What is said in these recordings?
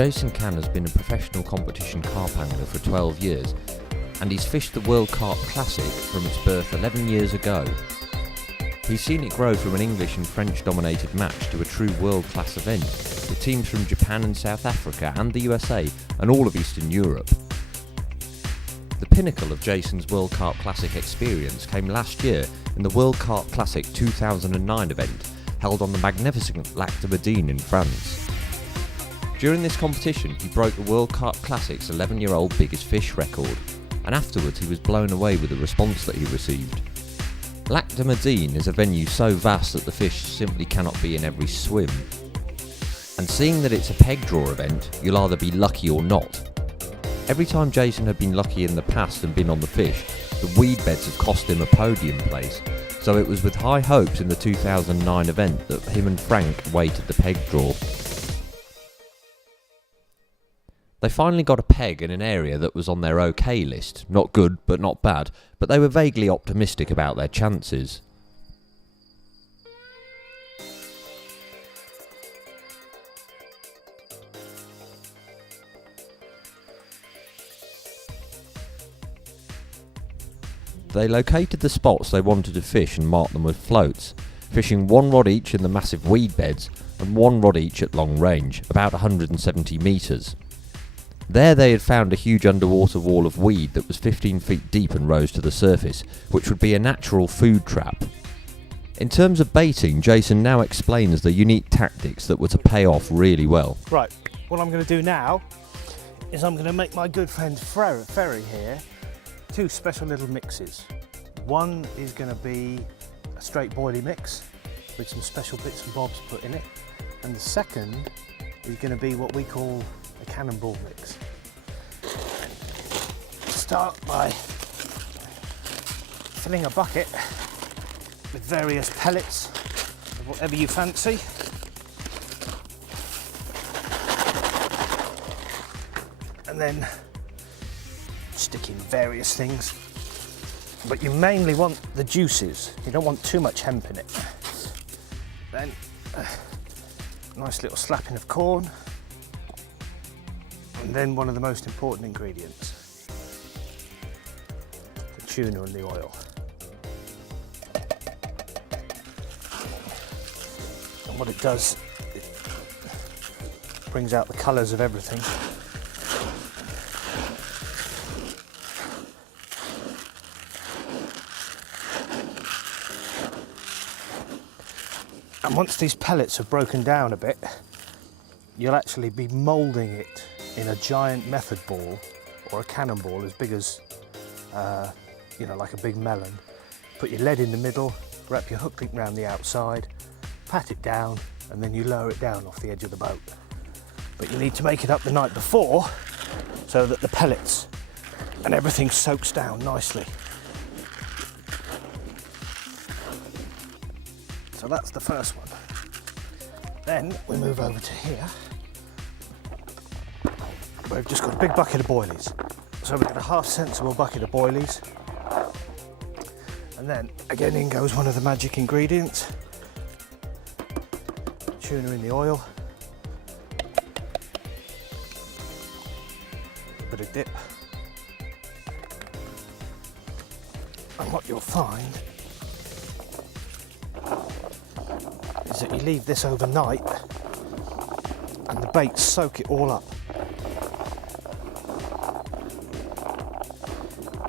Jason Cann has been a professional competition carp angler for 12 years, and he's fished the World Carp Classic from its birth 11 years ago. He's seen it grow from an English and French dominated match to a true world-class event, with teams from Japan and South Africa and the USA and all of Eastern Europe. The pinnacle of Jason's World Carp Classic experience came last year in the World Carp Classic 2009 event, held on the magnificent Lac De Madine in France. During this competition, he broke the World Carp Classic's 11-year-old biggest fish record, and afterwards he was blown away with the response that he received. Lac De Madine is a venue so vast that the fish simply cannot be in every swim. And seeing that it's a peg draw event, you'll either be lucky or not. Every time Jason had been lucky in the past and been on the fish, the weed beds have cost him a podium place, so it was with high hopes in the 2009 event that him and Frank weighted the peg draw. They finally got a peg in an area that was on their OK list, not good but not bad, but they were vaguely optimistic about their chances. They located the spots they wanted to fish and marked them with floats, fishing one rod each in the massive weed beds and one rod each at long range, about 170 metres. There they had found a huge underwater wall of weed that was 15 feet deep and rose to the surface, which would be a natural food trap. In terms of baiting, Jason now explains the unique tactics that were to pay off really well. Right, what I'm going to do now is I'm going to make my good friend Ferry here two special little mixes. One is going to be a straight boilie mix with some special bits and bobs put in it, and the second is going to be what we call a cannonball mix. Start by filling a bucket with various pellets of whatever you fancy. And then stick in various things. But you mainly want the juices. You don't want too much hemp in it. Then a nice little slapping of corn. And then one of the most important ingredients, the tuna and the oil. And what it does, it brings out the colours of everything. And once these pellets have broken down a bit, you'll actually be moulding it in a giant method ball or a cannonball as big as, you know, like a big melon. Put your lead in the middle, wrap your hook link around the outside, pat it down, and then you lower it down off the edge of the boat. But you need to make it up the night before so that the pellets and everything soaks down nicely. So that's the first one. Then we move over to here. We've just got a big bucket of boilies. So we've got a half sensible bucket of boilies. And then again in goes one of the magic ingredients. Tuna in the oil. A bit of dip. And what you'll find is that you leave this overnight and the baits soak it all up.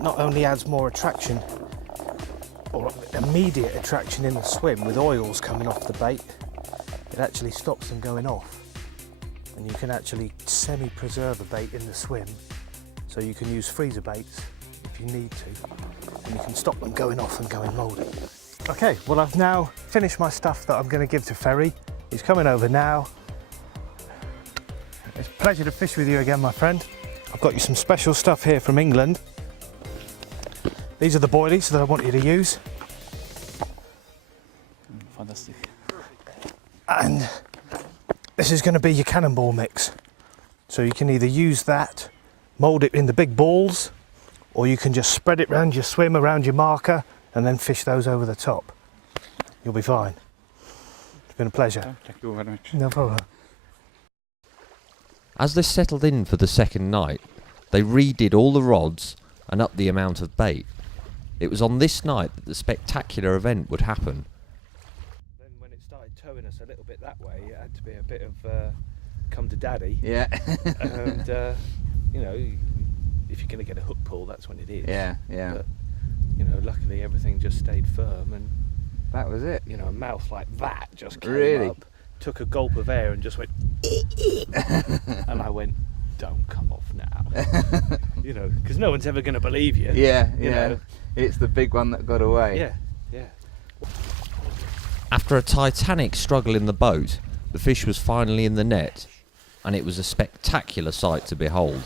Not only adds more attraction, or immediate attraction in the swim with oils coming off the bait, it actually stops them going off. And you can actually semi-preserve a bait in the swim, so you can use freezer baits if you need to, and you can stop them going off and going mouldy. Okay, well I've now finished my stuff that I'm going to give to Ferry. He's coming over now. It's a pleasure to fish with you again, my friend. I've got you some special stuff here from England. These are the boilies that I want you to use. Fantastic. And this is going to be your cannonball mix. So you can either use that, mould it in the big balls, or you can just spread it around your swim, around your marker, and then fish those over the top. You'll be fine. It's been a pleasure. Thank you very much. No problem. As they settled in for the second night, they redid all the rods and upped the amount of bait. It was on this night that the spectacular event would happen. Then when it started towing us a little bit that way, it had to be a bit of come to daddy. Yeah. And you know, if you're going to get a hook pull, that's when it is. Yeah, yeah. But, you know, luckily everything just stayed firm, and That was it. you know, a mouth like that just came Really? up, took a gulp of air and just went and I went, don't come off now. You know, because no one's ever going to believe you. Yeah, you yeah. know. It's the big one that got away. Yeah, yeah. After a titanic struggle in the boat, the fish was finally in the net, and it was a spectacular sight to behold.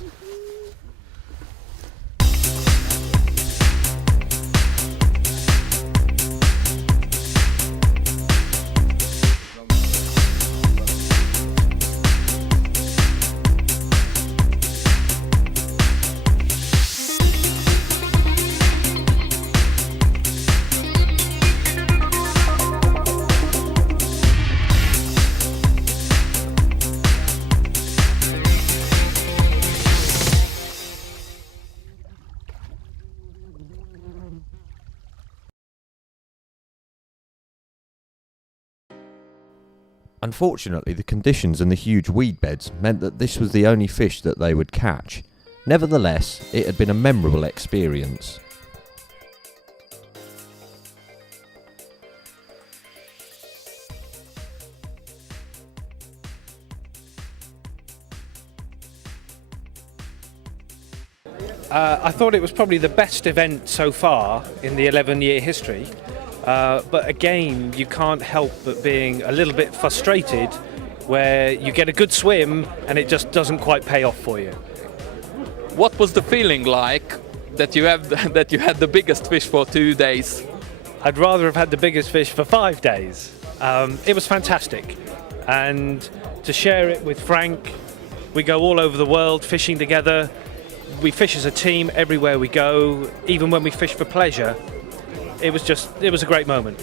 Unfortunately, the conditions and the huge weed beds meant that this was the only fish that they would catch. Nevertheless, it had been a memorable experience. I thought it was probably the best event so far in the 11-year history. But again, you can't help but being a little bit frustrated where you get a good swim and it just doesn't quite pay off for you. What was the feeling like that you had the biggest fish for 2 days? I'd rather have had the biggest fish for 5 days. It was fantastic. And to share it with Frank, we go all over the world fishing together. We fish as a team everywhere we go, even when we fish for pleasure. It was a great moment.